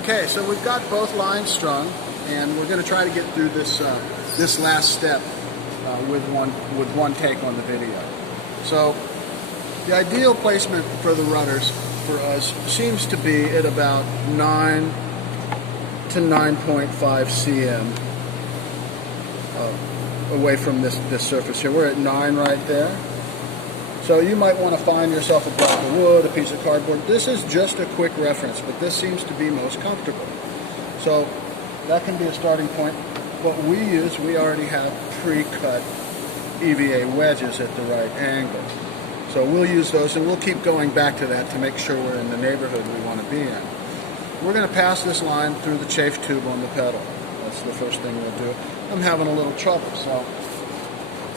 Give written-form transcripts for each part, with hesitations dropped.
Okay, so we've got both lines strung, and we're going to try to get through this this last step with one take on the video. So the ideal placement for the rudders for us seems to be at about 9 to 9.5 cm away from this surface here. We're at 9 right there. So you might want to find yourself a block of wood, a piece of cardboard. This is just a quick reference, but this seems to be most comfortable. So that can be a starting point. What we use, we already have pre-cut EVA wedges at the right angle. So we'll use those, and we'll keep going back to that to make sure we're in the neighborhood we want to be in. We're going to pass this line through the chafe tube on the pedal. That's the first thing we'll do. I'm having a little trouble, so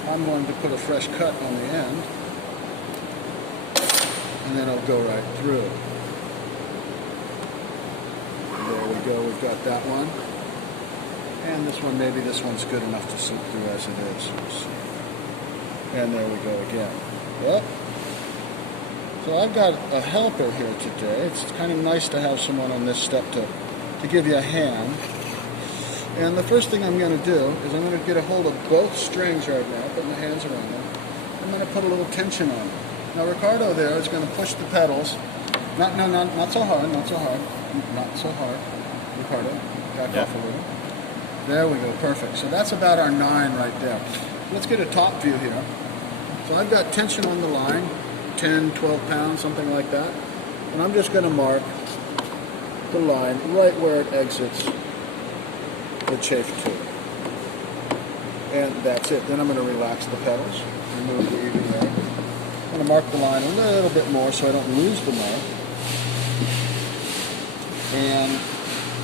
I'm going to put a fresh cut on the end, and then it'll go right through. There we go, we've got that one. And this one, maybe this one's good enough to slip through as it is. And there we go again. Yep. So I've got a helper here today. It's kind of nice to have someone on this step to give you a hand. And the first thing I'm going to do is I'm going to get a hold of both strings right now, put my hands around them. I'm going to put a little tension on them. Now Ricardo there is going to push the pedals. Not so hard, not so hard. Not so hard. Ricardo, back off a little. There we go, perfect. So that's about our 9 right there. Let's get a top view here. So I've got tension on the line, 10, 12 pounds, something like that. And I'm just going to mark the line right where it exits the chafe tube. And that's it. Then I'm going to relax the pedals, remove the EVA. I'm going to mark the line a little bit more so I don't lose the mark. And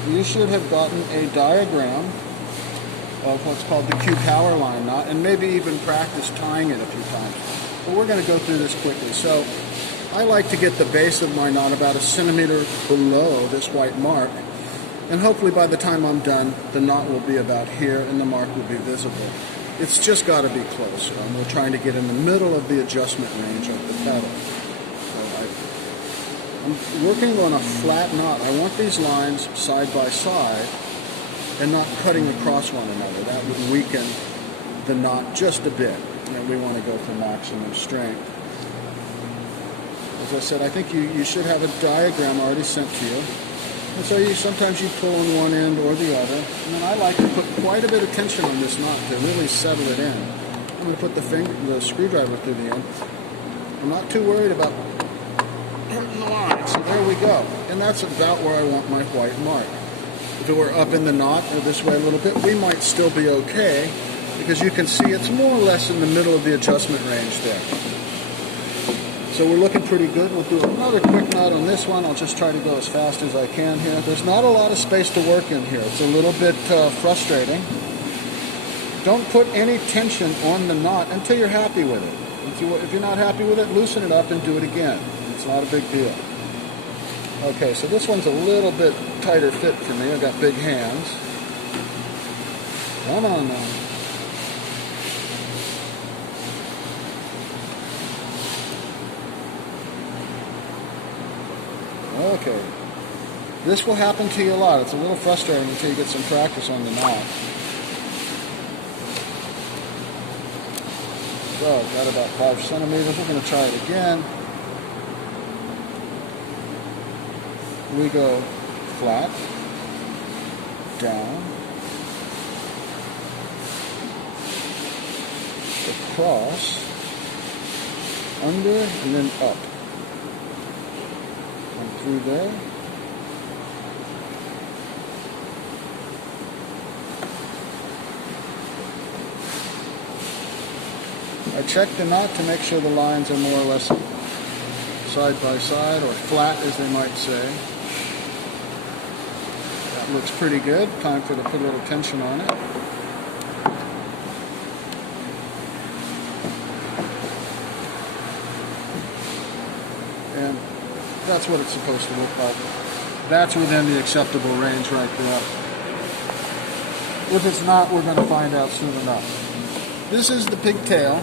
you should have gotten a diagram of what's called the Q power line knot, and maybe even practice tying it a few times. But we're going to go through this quickly. So I like to get the base of my knot about 1 centimeter below this white mark, and hopefully by the time I'm done, the knot will be about here and the mark will be visible. It's just got to be close. We're trying to get in the middle of the adjustment range of the pedal. So I'm working on a flat knot. I want these lines side by side and not cutting across one another. That would weaken the knot just a bit. And we want to go for maximum strength. As I said, I think you should have a diagram already sent to you. And so sometimes you pull on one end or the other. And then I like to put quite a bit of tension on this knot to really settle it in. I'm going to put the screwdriver through the end. I'm not too worried about hitting the line. So there we go. And that's about where I want my white mark. If it were up in the knot or this way a little bit, we might still be okay, because you can see it's more or less in the middle of the adjustment range there. So we're looking pretty good. We'll do another quick knot on this one. I'll just try to go as fast as I can here. There's not a lot of space to work in here. It's a little bit frustrating. Don't put any tension on the knot until you're happy with it. If you're not happy with it, loosen it up and do it again. It's not a big deal. Okay, so this one's a little bit tighter fit for me. I've got big hands. Come on now. Okay. This will happen to you a lot. It's a little frustrating until you get some practice on the knot. So I've got about 5 centimeters. We're going to try it again. We go flat, down, across, under, and then up. Come through there. I check the knot to make sure the lines are more or less side by side, or flat as they might say. That looks pretty good. Time for to put a little tension on it. And that's what it's supposed to look like. That's within the acceptable range right there. If it's not, we're going to find out soon enough. This is the pigtail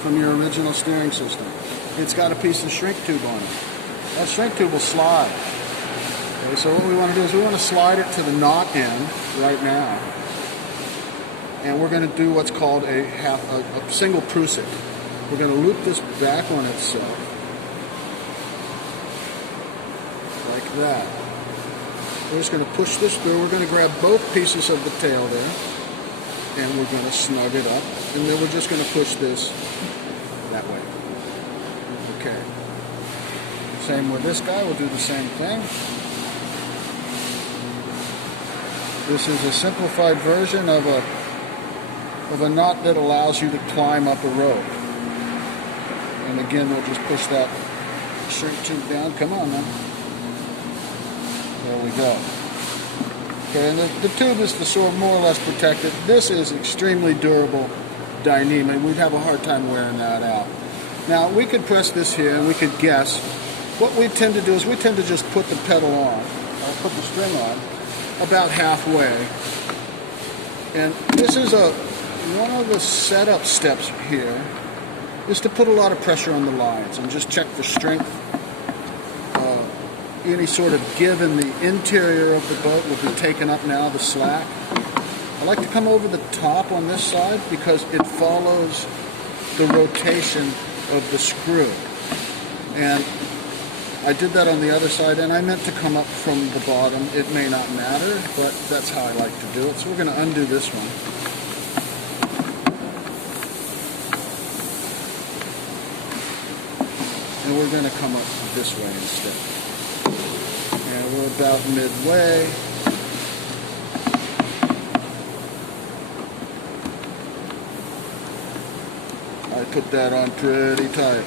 from your original steering system. It's got a piece of shrink tube on it. That shrink tube will slide. Okay, so what we want to do is we want to slide it to the knot end right now. And we're going to do what's called a single prusik. We're going to loop this back on itself. Like that. We're just going to push this through. We're going to grab both pieces of the tail there. And we're going to snug it up. And then we're just going to push this that way. Okay. Same with this guy. We'll do the same thing. This is a simplified version of a knot that allows you to climb up a rope. And again, we'll just push that shrink tube down. Come on now. There we go. Okay, and the tube is more or less protected. This is extremely durable Dyneema. We'd have a hard time wearing that out. Now, we could press this here and we could guess. What we tend to do is we tend to just put the pedal on, or put the string on, about halfway. And this is one of the setup steps here is to put a lot of pressure on the lines and just check for strength. Any sort of give in the interior of the boat will be taken up now, the slack. I like to come over the top on this side because it follows the rotation of the screw. And I did that on the other side, and I meant to come up from the bottom. It may not matter, but that's how I like to do it. So we're going to undo this one. And we're going to come up this way instead. And we're about midway. I put that on pretty tight.